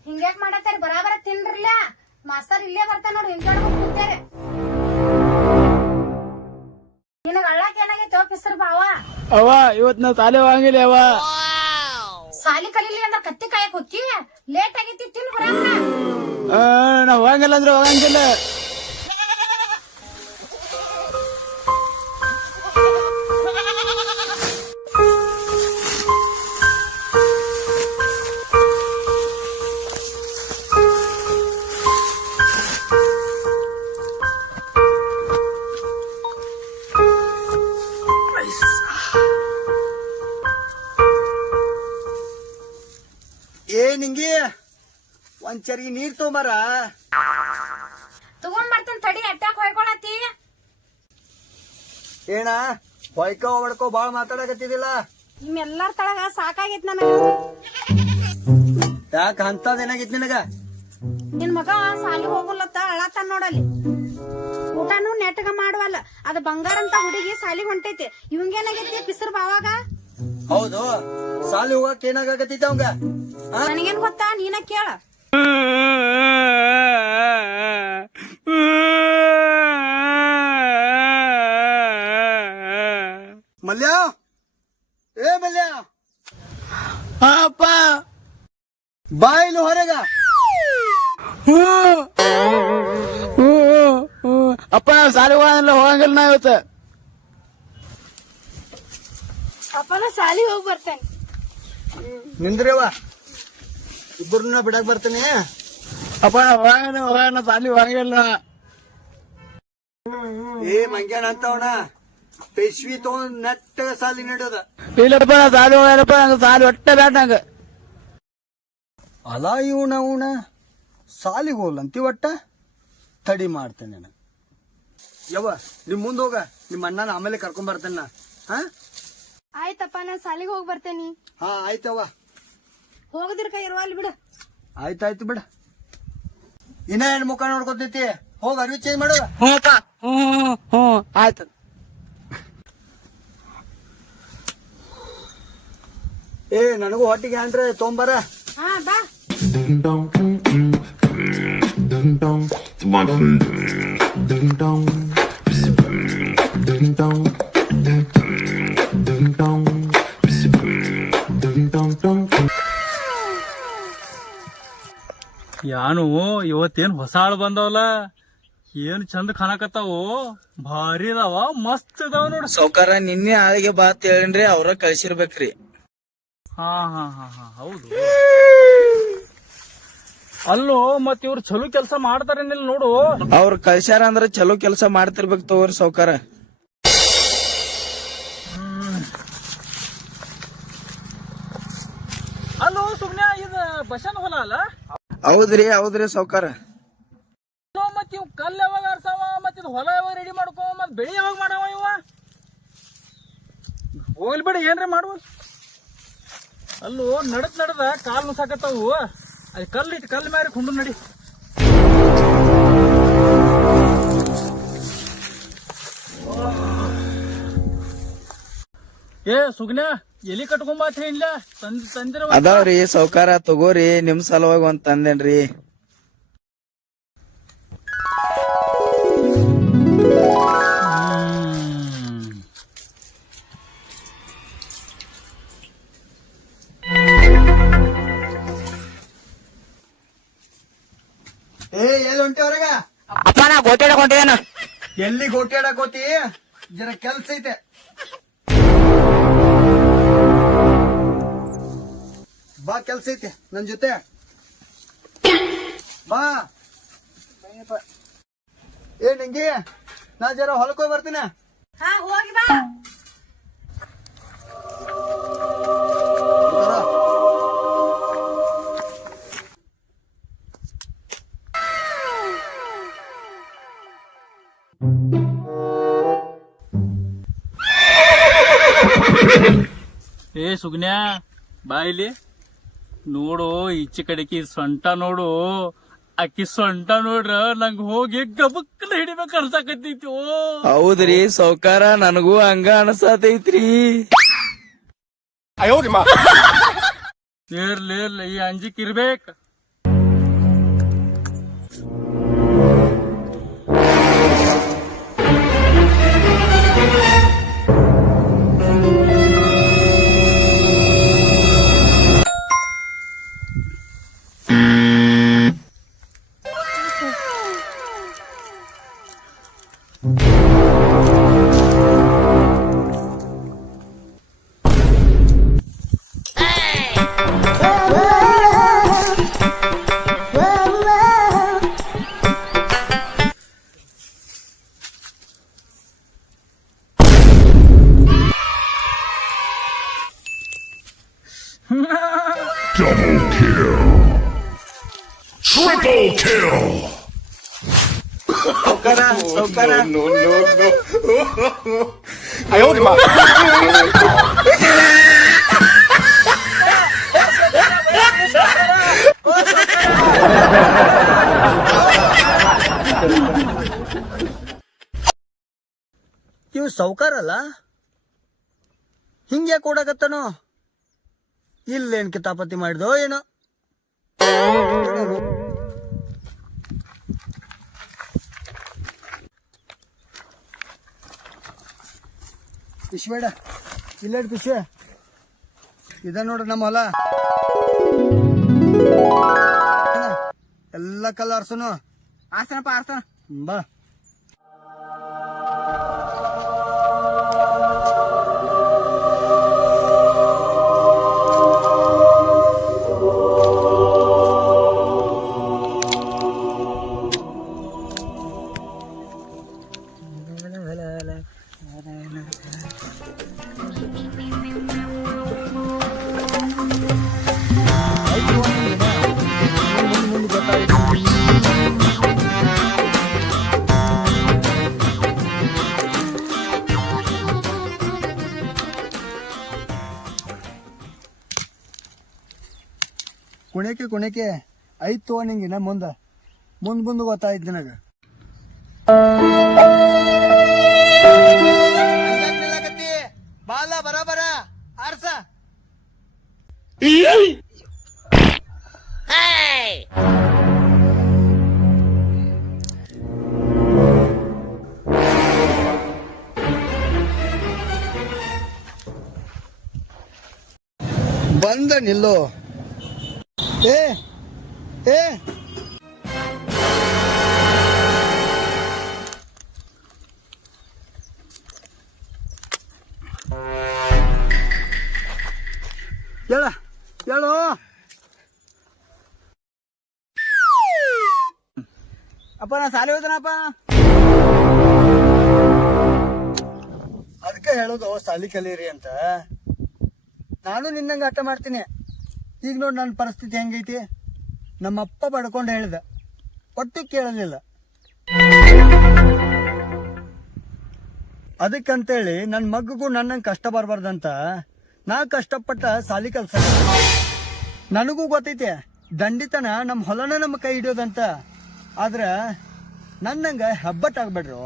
ಹಿಂಗ್ಯಾಕ್ ಮಾಡತ್ತಾರ ಬರಾಬರ ತಿನ್ರಿಲ್ಲ master ಇಲ್ಲೇ ಬರ್ತಾನ ನೋಡ್ರಿ ಹಿಂದ್ಗಡೆ ಕೂತೇರೆ ನಿನಗ ಅಳ್ಳಾಕ ಏನಾಗೈತೆ ಪಿಸ್ರ ಬಾವ ಅವ ಇವತ್ ನಾ ಸಾಲೆ ಹೋಗಂಗಿಲ್ಲ ಅವ ಸಾಲಿ ಕಲೀಲಿ ಅಂದ್ರ ಕತ್ತಿ ಕಾಯಕ್ ಹೋಗಿ ಲೇಟ್ ಆಗೈತಿ ತಿನ್ ಬರಾಬರ ನಾ ಹೋಗಂಗಿಲ್ಲ ಅಂದ್ರೆ ಹೋಗಂಗಿಲ್ಲ ಏ ನಿಂಗಿ ಒಂದ್ ಚರಿ ನೀರ್ ತೊಂಬಾರ ತಗೊಂಡ್ ಬರ್ತೇನೆ ತಡಿ ಅಟ್ಟಾಕ್ ಹೊಯ್ಕೊಳತಿ ಏನ ಹೊಯ್ಕೋ ಹೊಡ್ಕೋ ಬಾಳ್ ಮಾತಾಡಕತ್ತಿದಿಲ್ಲ ನಿಮ್ಮೆಲ್ಲಾರ ತಳಗ ಸಾಕಾಗೈತ್ ನನಗ ಯಾಕ ಅಂತದೇನಾಗಿತ್ ನಿನಗ ನಿನ್ ಮಗ ಸಾಲಿ ಹೋಗಲತ್ತ ಅಳತಾನ ನೋಡಲ್ಲಿ ಊಟನು ನೆಟ್ಗ ಮಾಡುವಲ್ಲ ಅದ ಬಂಗಾರ ಅಂತ ಹುಡುಗಿ ಸಾಲಿ ಹೊಂಟೈತಿ ಇವಂಗೇನಾಗೈತಿ ಪಿಸ್ರ ಬಾವಾಗ ಹೌದು ಸಾಲಿ ಹೋಗಕ್ ಏನಾಗತ್ತಿತ್ತ ಅವಂಗ ನನಗೇನ್ ಗೊತ್ತಾ ನೀನ ಕೇಳ ಮಲ್ಯ ಏ ಮಲ್ಯ ಅಪ್ಪ ಬಾ ಇಲ್ಲಿ ಹೊರಗ ಅಪ್ಪ ನಾ ಸಾಲೆ ಹೋಗಂಗಿಲ್ಲ ನಾ ಇವತ್ತ ಅಪ್ಪನ ಸಾಲಿ ಹೋಗಿ ಬರ್ತೇನೆ ನಿಂದ್ರವ ಇಬ್ಬರನ್ನ ಬಿಡಕ್ ಬರ್ತೇನೆ ಅಪ್ಪ ನಾ ಹೋಗಂಗಿಲ್ಲ ಸಾಲಿ ಹೋಗಂಗಿಲ್ಲ ಏ ಮಂಗ್ಯಾನ ಅಂತವಣ ಪೇಶ್ವಿ ತಗೊಂಡ್ ನೆಟ್ಟಗ ಸಾಲಿ ನಡೆಯೋದ ಇಲ್ಲಪ್ಪ ನಾ ಸಾಲಿ ಹೋಗಲ್ಲಪ್ಪ ನಂಗೆ ಸಾಲಿ ಒಟ್ಟೆ ಬೇಡ ನಂಗ ಅಲ ಇವನ ಸಾಲಿಗೆ ಹೋಗ್ಲಂತಿ ಒಟ್ಟ ತಡಿ ಮಾಡ್ತೇನೆ ನಾನು ಯವ್ವ ನಿಮ್ ಮುಂದ್ ಹೋಗ ನಿಮ್ ಅಣ್ಣನ ಆಮೇಲೆ ಕರ್ಕೊಂಡ್ ಬರ್ತೇನ ಹಾ ಆಯ್ತಪ್ಪ ನಾನ್ ಸಾಲಿಗೆ ಹೋಗಿ ಬರ್ತೇನಿ ಹಾ ಆಯ್ತವ್ವ ಹೋಗದಿರ ಕೈ ಇರುವಲ್ಲಿ ಬಿಡು ಆಯ್ತಾಯ್ತು ಬಿಡ ಇನ್ನ ಏನ್ ಮುಖ ನೋಡ್ಕೊತೈತಿ ಹೋಗ ಅರಿವಿ ಚೇಂಜ್ ಮಾಡು ಹ್ಞೂಪ್ಪ ಹ್ಞೂ ಆಯ್ತು ಏ ನನಗೂ ಹೊಟ್ಟಿಗೆ ಅಂದ್ರೆ ತೊಂಬರ ಹಾ ಬಾ Ding dong, ding dong, ding dong, ding dong, ding dong, ding dong, dong. ಯಾನು ಇವತ್ತೇನ್ ಹೊಸ ಆಳು ಬಂದವಲ್ಲ ಏನ್ ಚಂದ ಕಾಣಕತ್ತಾವು ಭಾರಿ ಅದಾವ ಮಸ್ತ್ ಅದಾವ ನೋಡ ಸೌಕಾರ ನಿನ್ನೆ ಆಳಿಗೆ ಬಾತ್ ಹೇಳಿನ್ರಿ ಅವ್ರ ಕಳ್ಸಿರ್ಬೇಕ್ರಿ ಹಾ ಹಾ ಹಾ ಹಾ ಹೌದು ಅಲ್ಲೋ ಮತ್ ಇವ್ರು ಚಲೋ ಕೆಲಸ ಮಾಡ್ತಾರೇನಿಲ್ಲ ನೋಡು ಅವ್ರ ಕಳ್ಸ್ಯಾರ ಅಂದ್ರ ಚಲೋ ಕೆಲಸ ಮಾಡ್ತಿರ್ಬೇಕು ತಗೋರಿ ಸೌಕಾರ ಅಲ್ಲೋ ಸುಮ್ನೆ ಇದ ಬಸನ್ ಹೊಲ ಅಲ್ಲ ಹೌದ್ರಿ ಸೌಕಾರ ಮತ್ ಇವ್ ಕಲ್ ಯಾವಾಗ ಆರ್ಸವ ಮತ್ ಇದು ಹೊಲ ಯಾವಾಗ ರೆಡಿ ಮಾಡ್ಕೋ ಮತ್ ಬೆಳಿ ಯಾವಾಗ ಮಾಡವ ಇವ ಹೋಗ್ಲಿ ಬಿಡ ಏನ್ರಿ ಮಾಡುವ ಅಲ್ಲೋ ನಡೆದ ಕಾಲ್ ನುಸಾಕತ್ತಾವು ಅಲ್ಲಿ ಕಲ್ಲು ಮ್ಯಾರಿ ಕುಂಡು ನಡಿ ಏ ಸುಗ್ನ ಎಲಿ ಕಟ್ಕೊಂಬ ಇಲ್ಲ ತಂದಿರ ಅದಾವ್ರಿ ಸೌಕಾರ ತಗೋರಿ ನಿಮ್ ಸಲುವಾಗಿ ಒಂದ್ ತಂದೇನ್ರಿ ಏ ಎಲ್ಲಿ ಹೊಂಟಿ ಹೊರಗ ಅಪ್ಪ ನಾ ಗೋಟೆ ಹೊಂಟಿದೇನ ಎಲ್ಲಿ ಗೋಟ್ಯಾಡಕ್ ಹೋತಿ ಜರ ಕೆಲ್ಸ ಐತೆ ಬಾ ಕೆಲ್ಸ ಐತೆ ನನ್ ಜೊತೆ ಬಾ ಏ ನಿಂಗಿ ನಾ ಜರ ಹೊಲಕ್ ಹೋಗಿ ಬರ್ತೀನ ಹಾ ಹೋಗಿ ಬಾ ಸುಗ್ನ್ಯಾ ಬಾಯಿಲಿ ನೋಡು ಈಚೆ ಕಡೆಕಿ ಸೊಂಟ ನೋಡು. ಅಕ್ಕಿ ಸೊಂಟ ನೋಡ್ರ ನಂಗ್ ಹೋಗಿ ಗಬಕ್ಕನ ಹಿಡಿಬೇಕು ಅನ್ಸಾಕತ್ತೈತಿ. ಹೌದ್ರಿ ಸೌಕಾರ, ನನಗೂ ಹಂಗ ಅನಸಾತೈತ್ರಿ. ಇರ್ಲಿ ಈ ಅಂಜಿಕ್ ಇರ್ಬೇಕ. Double kill. Triple kill. ಸೌಕಾರ ಸೌಕಾರ, ಇವ್ ಸೌಕಾರಲ್ಲ, ಹಿಂಗ್ಯಾ ಕೊಡಕತ್ತನೋ? ಇಲ್ಲೇನ್ ಕಿತಾಪತಿ ಮಾಡಿದೋ ಏನೋ. ಪಿಶ್ಬೇಡ, ಇಲ್ಲೇಡ್ ಪಿಶ್ವೆ. ಇದ ನೋಡ್ರಿ ನಮ್ಮ ಹೊಲ. ಎಲ್ಲ ಕಲ್ಲ ಆರ್ಸನು. ಆರ್ತನಪ್ಪ ಆರ್ತನ. ಬಾ. ಕುಣಿಕೆ ಐತ್ ನಿಂಗಿನ ಮುಂದ್ ಗೊತ್ತಾಯ್ತು ನನಗ. ಬಾಲ ಬರ ಆರ್ಸ. ಬಂದ ನಿಲ್ಲೋ. ಏ ಹೇಳು. ಅಪ್ಪ ನಾ ಸಾಲಿ ಹೋದನಪ್ಪ. ಅದಕ್ಕೆ ಹೇಳೋದು ಸಾಲಿ ಕಲೀರಿ ಅಂತ. ನಾನು ನಿನ್ನಂಗ ಆಟ ಮಾಡ್ತೀನಿ. ಈಗ ನೋಡಿ ನನ್ನ ಪರಿಸ್ಥಿತಿ ಹೆಂಗೈತಿ. ನಮ್ಮಪ್ಪ ಬಡ್ಕೊಂಡು ಹೇಳಿದ, ಒಟ್ಟು ಕೇಳಲಿಲ್ಲ. ಅದಕ್ಕಂತೇಳಿ ನನ್ನ ಮಗ್ಗಿಗೂ ನನ್ನಂಗೆ ಕಷ್ಟ ಬರಬಾರ್ದಂತ ನಾ ಕಷ್ಟಪಟ್ಟ ಸಾಲಿ ಕಲ್ಸ. ನನಗೂ ಗೊತ್ತೈತೆ ದಂಡಿತನ ನಮ್ಮ ಹೊಲನ ನಮ್ಮ ಕೈ ಹಿಡಿಯೋದಂತ. ಆದ್ರ ನನ್ನಂಗ ಹೆಬ್ಬಟ್ಟಾಗ್ಬೇಡ್ರು.